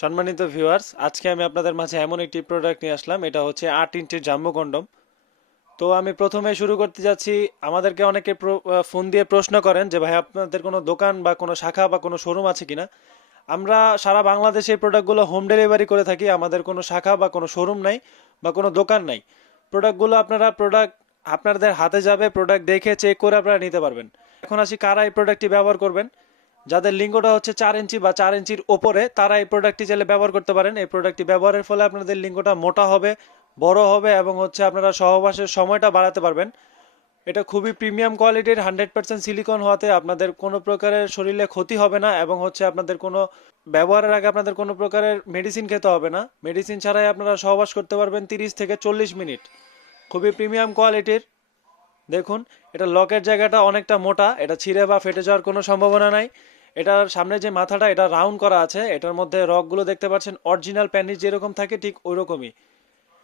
সম্মানিত ভিউয়ার্স আজকে আমি আপনাদের মাঝে এমন একটি প্রোডাক্ট নিয়ে আসলাম, এটা হচ্ছে আট ইঞ্চির জাম্বো কন্ডম। তো আমি প্রথমে শুরু করতে যাচ্ছি, আমাদেরকে অনেকে ফোন দিয়ে প্রশ্ন করেন যে, ভাই, আপনাদের কোনো দোকান বা কোনো শাখা বা কোনো শোরুম আছে কিনা? আমরা সারা বাংলাদেশে এই প্রোডাক্টগুলো হোম ডেলিভারি করে থাকি, আমাদের কোনো শাখা বা কোনো শোরুম নাই বা কোনো দোকান নাই। প্রোডাক্টগুলো আপনারা প্রোডাক্ট আপনাদের হাতে যাবে প্রোডাক্ট দেখে চেক করে আপনারা নিতে পারবেন। এখন আসি কারা এই প্রোডাক্টটি ব্যবহার করবেন। যাদের লিঙ্গটা হচ্ছে চার ইঞ্চি বা চার ইঞ্চির ওপরে, তারা এই প্রোডাক্টটি চাইলে ব্যবহার করতে পারেন। এই প্রোডাক্টটি ব্যবহারের ফলে আপনাদের লিঙ্গটা মোটা হবে, বড় হবে এবং হচ্ছে আপনারা সহবাসের সময়টা বাড়াতে পারবেন। এটা খুবই প্রিমিয়াম কোয়ালিটির হান্ড্রেড পার্সেন্ট সিলিকন হওয়াতে আপনাদের কোনো প্রকারের শরীরে ক্ষতি হবে না এবং হচ্ছে আপনাদের কোনো, ব্যবহারের আগে আপনাদের কোনো প্রকারের মেডিসিন খেতে হবে না। মেডিসিন ছাড়াই আপনারা সহবাস করতে পারবেন তিরিশ থেকে চল্লিশ মিনিট। খুবই প্রিমিয়াম কোয়ালিটির দেখুন, এটা লকের জায়গাটা অনেকটা মোটা, এটা ছিঁড়ে বা ফেটে যাওয়ার কোনো সম্ভাবনা নাই। এটার সামনে যে মাথাটা, এটা রাউন্ড করা আছে, এটার মধ্যে রকগুলো দেখতে পাচ্ছেন অরিজিনাল প্যানিস যেরকম থাকে ঠিক ওই রকমই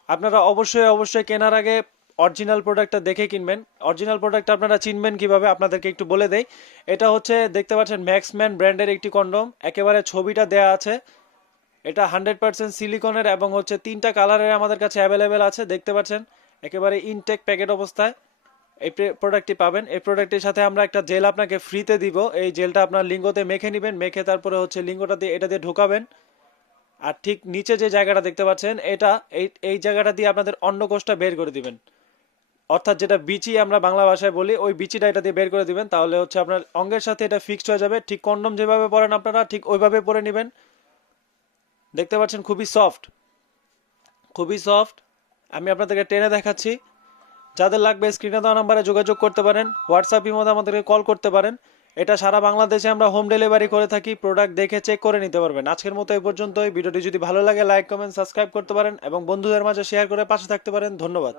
আপনারা অবশ্যই অবশ্যই কেনার আগে অরিজিনাল প্রোডাক্টটা দেখে কিনবেন। অরিজিনাল প্রোডাক্ট আপনারা চিনবেন কীভাবে, আপনাদেরকে একটু বলে দেই। এটা হচ্ছে, দেখতে পাচ্ছেন ম্যাক্সম্যান ব্র্যান্ডের একটি কন্ডম একেবারে ছবিটা দেয়া আছে। এটা হান্ড্রেড পার্সেন্ট সিলিকনের এবং হচ্ছে তিনটা কালারের আমাদের কাছে অ্যাভেলেবেল আছে, দেখতে পাচ্ছেন। একেবারে ইনটেক প্যাকেট অবস্থায়। এই প্রোডাক্টটি পাবেন। এই প্রোডাক্টের সাথে আমরা একটা জেল আপনাকে ফ্রিতে দিব। এই জেলটা আপনার লিঙ্গতে মেখে নেবেন, মেখে তারপরে হচ্ছে লিঙ্গটা দিয়ে এটা দিয়ে ঢোকাবেন। আর ঠিক নিচে যে জায়গাটা দেখতে পাচ্ছেন, এটা এই এই জায়গাটা দিয়ে আপনাদের অন্নকোষটা বের করে দিবেন। অর্থাৎ যেটা বিচি আমরা বাংলা ভাষায় বলি, ওই বিচিটা এটা দিয়ে বের করে দিবেন। তাহলে হচ্ছে আপনার অঙ্গের সাথে এটা ফিক্সড হয়ে যাবে। ঠিক কন্ডম যেভাবে পরেন আপনারা, ঠিক ওইভাবে পরে নেবেন। দেখতে পাচ্ছেন খুবই সফট খুবই সফট আমি আপনাদেরকে টেনে দেখাচ্ছি। যাদের লাগবে স্ক্রিনে দেওয়া নাম্বারে যোগাযোগ করতে পারেন হোয়াটসঅ্যাপ মধ্যে আমাদেরকে কল করতে পারেন। এটা সারা বাংলাদেশে আমরা হোম ডেলিভারি করে থাকি প্রোডাক্ট দেখে চেক করে নিতে পারবেন। আজকের মতো এই পর্যন্তই। ভিডিওটি যদি ভালো লাগে লাইক কমেন্ট সাবস্ক্রাইব করতে পারেন এবং বন্ধুদের মাঝে শেয়ার করে পাশে থাকতে পারেন। ধন্যবাদ।